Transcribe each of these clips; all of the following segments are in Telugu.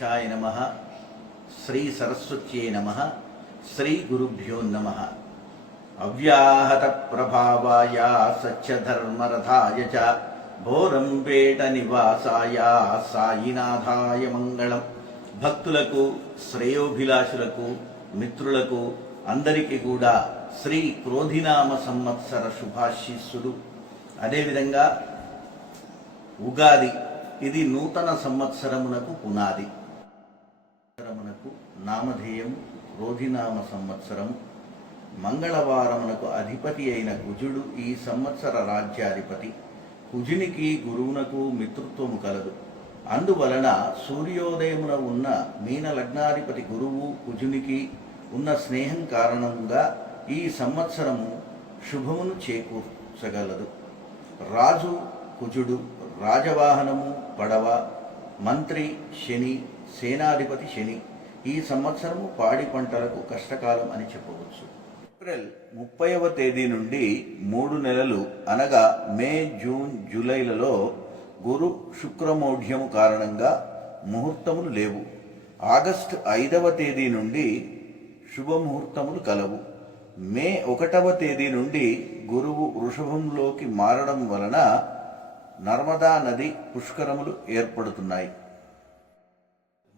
గణేశాయ నమః. శ్రీ సరస్వత్యై నమః. శ్రీ గురుభ్యో నమః. అవ్యాహత ప్రభావాయ సత్యధర్మరథాయ చ భోరంపేట నివాసాయ సాయినాథాయ మంగళం. భక్తులకు, శ్రేయోభిలాషులకు, మిత్రులకు అందరికీ కూడా శ్రీ క్రోధినామ సంవత్సర శుభాశీస్సులు. అదేవిధంగా ఉగాది, ఇది నూతన సంవత్సరమునకు పునాది. సంవత్సరమునకు నామధేయం క్రోధినామ సంవత్సరం. మంగళవారమునకు అధిపతి అయిన కుజుడు ఈ సంవత్సర రాజ్యాధిపతి. కుజునికి గురువునకు మిత్రుత్వము కలదు. అందువలన సూర్యోదయమున ఉన్న మీన లగ్నాధిపతి గురువు కుజునికి ఉన్న స్నేహం కారణంగా ఈ సంవత్సరము శుభమును చేకూర్చగలదు. రాజు కుజుడు, రాజవాహనము పడవ, మంత్రి శని, సేనాధిపతి శని. ఈ సంవత్సరము పాడి పంటలకు కష్టకాలం అని చెప్పవచ్చు. ఏప్రిల్ 30వ తేదీ నుండి 3 నెలలు అనగా మే, జూన్, జూలైలలో గురు శుక్రమౌఢ్యము కారణంగా ముహూర్తములు లేవు. ఆగస్టు 5వ తేదీ నుండి శుభముహూర్తములు కలవు. మే 1వ తేదీ నుండి గురువు వృషభంలోకి మారడం వలన నర్మదా నది పుష్కరములు ఏర్పడుతున్నాయి.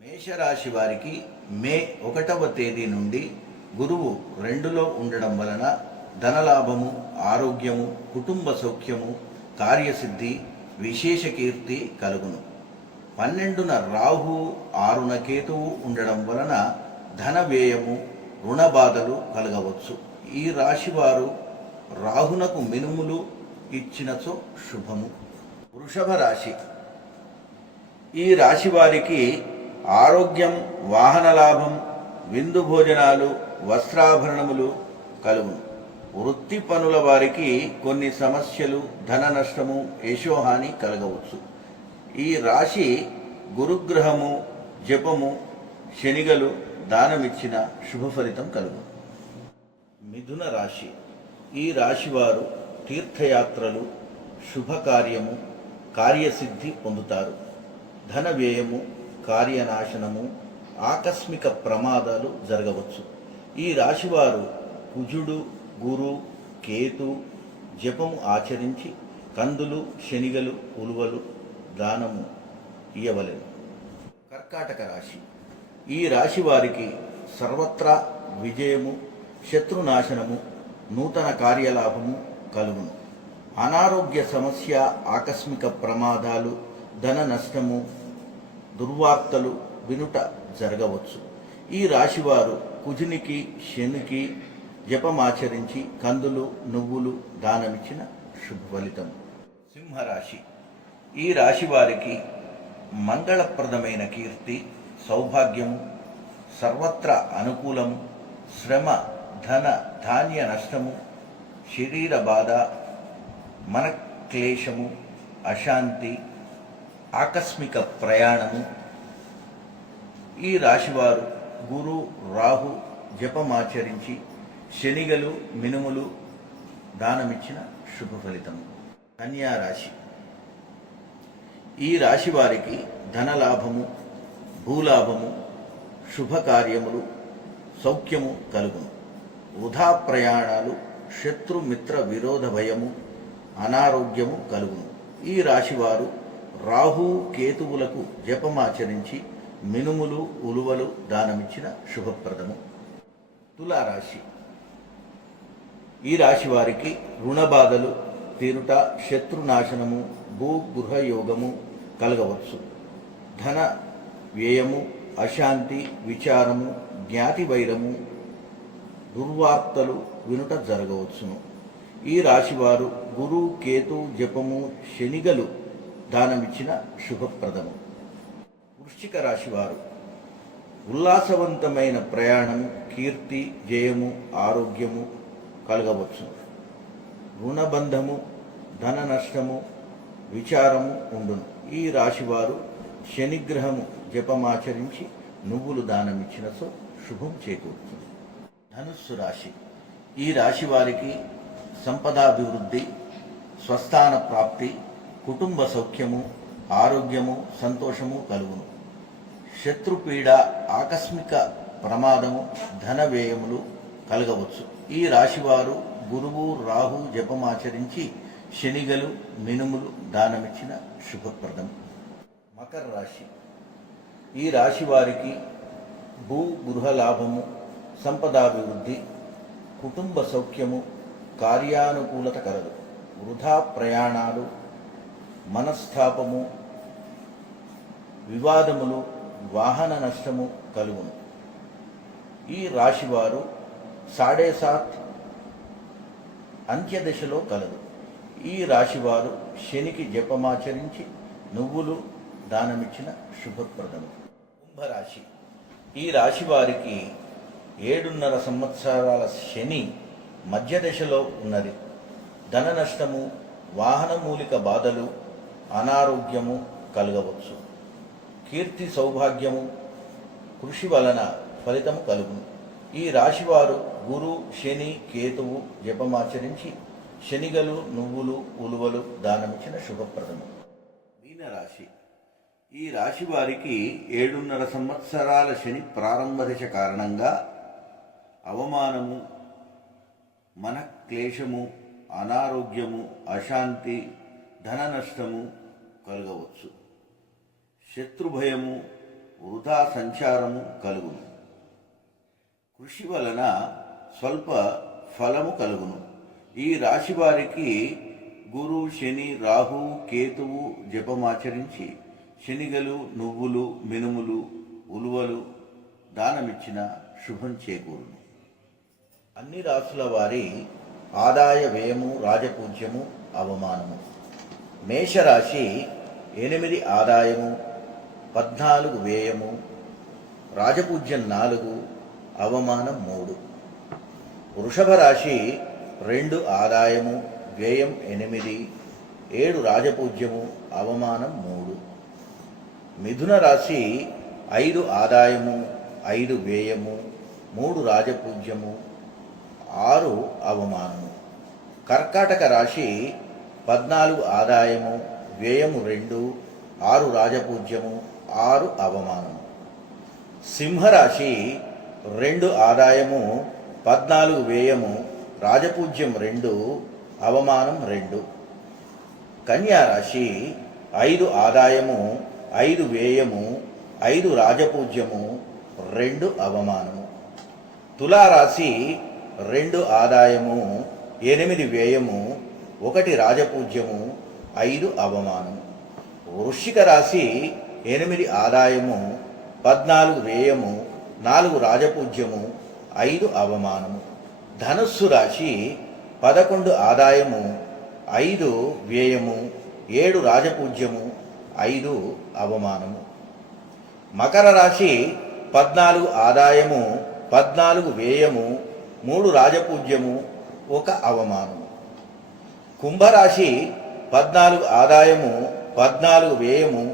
మేషరాశి వారికి మే 1వ తేదీ నుండి గురువు 2లో ఉండడం వలన ధనలాభము, ఆరోగ్యము, కుటుంబ సౌఖ్యము, కార్యసిద్ధి, విశేష కీర్తి కలుగును. 12న రాహు, 6న కేతువు ఉండడం వలన ధన వ్యయము, రుణ బాధలు కలగవచ్చు. ఈ రాశివారు రాహునకు మినుములు ఇచ్చినచో శుభము. వృషభ రాశి, ఈ రాశి వారికి ఆరోగ్యం, వాహన లాభం, విందు భోజనాలు, వస్త్రాభరణములు కలుగును. వృత్తి పనుల వారికి కొన్ని సమస్యలు, ధన నష్టము, యశోహాని కలగవచ్చు. ఈ రాశి గురుగ్రహము, జపము, శనిగలు దానమిచ్చిన శుభ ఫలితం కలుగును. మిథున రాశి, ఈ రాశివారు తీర్థయాత్రలు, శుభకార్యము, కార్యసిద్ధి పొందుతారు. ధన వ్యయము, కార్యనాశనము, ఆకస్మిక ప్రమాదాలు జరగవచ్చు. ఈ రాశివారు కుజుడు, గురు, కేతు జపము ఆచరించి కందులు, శనిగలు, ఉలువలు దానము ఇయ్యవలెను. కర్కాటక రాశి, ఈ రాశి వారికి సర్వత్రా విజయము, శత్రునాశనము, నూతన కార్యలాభము కలుగును. అనారోగ్య సమస్య, ఆకస్మిక ప్రమాదాలు, ధన నష్టము, దుర్వార్తలు వినుట జరగవచ్చు. ఈ రాశివారు కుజునికి, శనికి జపమాచరించి కందులు, నువ్వులు దానమిచ్చిన శుభ ఫలితం. సింహరాశి, ఈ రాశి వారికి మంగళప్రదమైన కీర్తి, సౌభాగ్యము, సర్వత్రా అనుకూలము, శ్రమ, ధన ధాన్య నష్టము, శరీర బాధ, మనక్లేశము, అశాంతి, ఆకస్మిక ప్రయాణము. ఈ రాశివారు గురు, రాహు జపమాచరించి శనిగలు, మినుములు దానమిచ్చిన శుభ ఫలితము. కన్యా రాశి, ఈ రాశి వారికి ధనలాభము, భూలాభము, శుభకార్యములు, సౌఖ్యము కలుగును. వృధా ప్రయాణాలు, శత్రుమిత్ర విరోధ భయము, అనారోగ్యము కలుగును. ఈ రాశివారు రాహు, కేతువులకు జపమాచరించి మినుములు, ఉలువలు దానమిచ్చిన శుభప్రదము. తులారాశి, ఈ రాశి వారికి రుణబాధలు తీరుట, శత్రునాశనము, భూగృహయోగము కలగవచ్చు. ధన వ్యయము, అశాంతి, విచారము, జ్ఞాతి వైరము, దుర్వార్తలు వినుట జరగవచ్చును. ఈ రాశివారు గురు, కేతు జపము, శనిగలు దానమిచ్చిన శుభప్రదము. వృశ్చిక రాశివారు ఉల్లాసవంతమైన ప్రయాణము, కీర్తి, జయము, ఆరోగ్యము కలగవచ్చు. రుణబంధము, ధన నష్టము, విచారము ఉండును. ఈ రాశివారు శనిగ్రహము జపమాచరించి నువ్వులు దానమిచ్చినచో శుభం చేకూరుతుంది. ధనుస్సు రాశి, ఈ రాశి వారికి సంపదాభివృద్ధి, స్వస్థాన ప్రాప్తి, కుటుంబ సౌఖ్యము, ఆరోగ్యము, సంతోషము కలుగును. శత్రుపీడ, ఆకస్మిక ప్రమాదము, ధన వ్యయములు కలగవచ్చు. ఈ రాశివారు గురువు, రాహు జపమాచరించి శనిగలు, మినుములు దానమిచ్చిన శుభప్రదం. మకర రాశి. ఈ రాశి వారికి గృహ లాభము, సంపదాభివృద్ధి, కుటుంబ సౌఖ్యము, కార్యానుకూలత కలదు. వృధా ప్రయాణాలు, మనస్తాపము, వివాదములు, వాహన నష్టము కలుగును. ఈ రాశివారు 7.5 అంత్యదశలో కలదు. ఈ రాశివారు శనికి జపమాచరించి నువ్వులు దానమిచ్చిన శుభప్రదము. కుంభరాశి. ఈ రాశి వారికి 7.5 సంవత్సరాల శని మధ్యదశలో ఉన్నది. ధన నష్టము, వాహన మూలిక బాధలు, అనారోగ్యము కలగవచ్చు. కీర్తి, సౌభాగ్యము, కృషి వలన ఫలితము కలుగును. ఈ రాశివారు గురు, శని, కేతువు జపమాచరించి శనిగలు, నువ్వులు, ఉలువలు దానమిచ్చిన శుభప్రదము. మీనరాశి. ఈ రాశి వారికి 7.5 సంవత్సరాల శని ప్రారంభ దశ కారణంగా అవమానము, మనక్లేశము, అనారోగ్యము, అశాంతి, ధన నష్టము కలగవచ్చు. శత్రుభయము, వృధా సంచారము కలుగును. కృషి వలన స్వల్ప ఫలము కలుగును. ఈ రాశి వారికి గురు, శని, రాహు, కేతువు జపమాచరించి శనిగలు, నువ్వులు, మినుములు, ఉలువలు దానమిచ్చిన శుభం చేకూరును. అన్ని రాశుల వారి ఆదాయ వ్యయము, రాజపూజ్యము, అవమానము. మేషరాశి 8 ఆదాయము, 14 వ్యయము, రాజపూజ్యం 4, అవమానం 3. వృషభ రాశి 2 ఆదాయము, వ్యయం 8, 7 రాజపూజ్యము, అవమానం 3. మిథున రాశి 5 ఆదాయము, 5 వ్యయము, 3 రాజపూజ్యము, 6 అవమానము. కర్కాటక రాశి 14 ఆదాయము, వ్యయము 2, 6 రాజపూజ్యము, 6 అవమానము. సింహరాశి 2 ఆదాయము, 14 వ్యయము, రాజపూజ్యం 2, అవమానం 2. కన్యా రాశి 5 ఆదాయము, 5 వ్యయము, 5 రాజపూజ్యము, 2 అవమానము. తులారాశి 2 ఆదాయము, 8 వ్యయము, 1 రాజపూజ్యము, 5 అవమానము. వృశ్చిక రాశి 8 ఆదాయము, 14 వ్యయము, 4 రాజపూజ్యము, 5 అవమానము. ధనుస్సు రాశి 11 ఆదాయము, 5 వ్యయము, 7 రాజపూజ్యము, 5 అవమానము. మకర రాశి 14 ఆదాయము, 14 వ్యయము, 3 రాజపూజ్యము, 1 అవమానము. కుంభరాశి 14 ఆదాయము, 14 వ్యయము,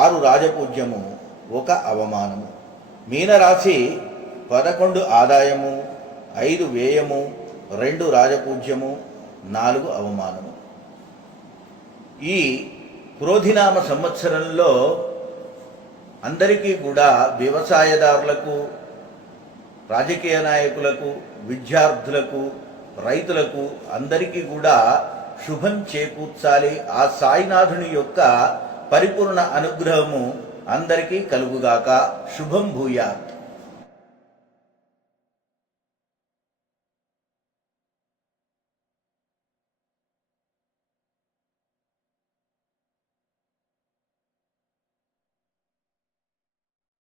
6 రాజపూజ్యము, 1 అవమానము. మీనరాశి 11 ఆదాయము, 5 వ్యయము, 2 రాజపూజ్యము, 4 అవమానము. ఈ క్రోధినామ సంవత్సరంలో అందరికీ కూడా వ్యవసాయదారులకు, రాజకీయ నాయకులకు, విద్యార్థులకు, రైతులకు అందరికీ కూడా శుభం చేకూర్చాలి. ఆ సాయినాథుని యొక్క పరిపూర్ణ అనుగ్రహము అందరికీ కలుగుగాక. శుభం భూయాత్.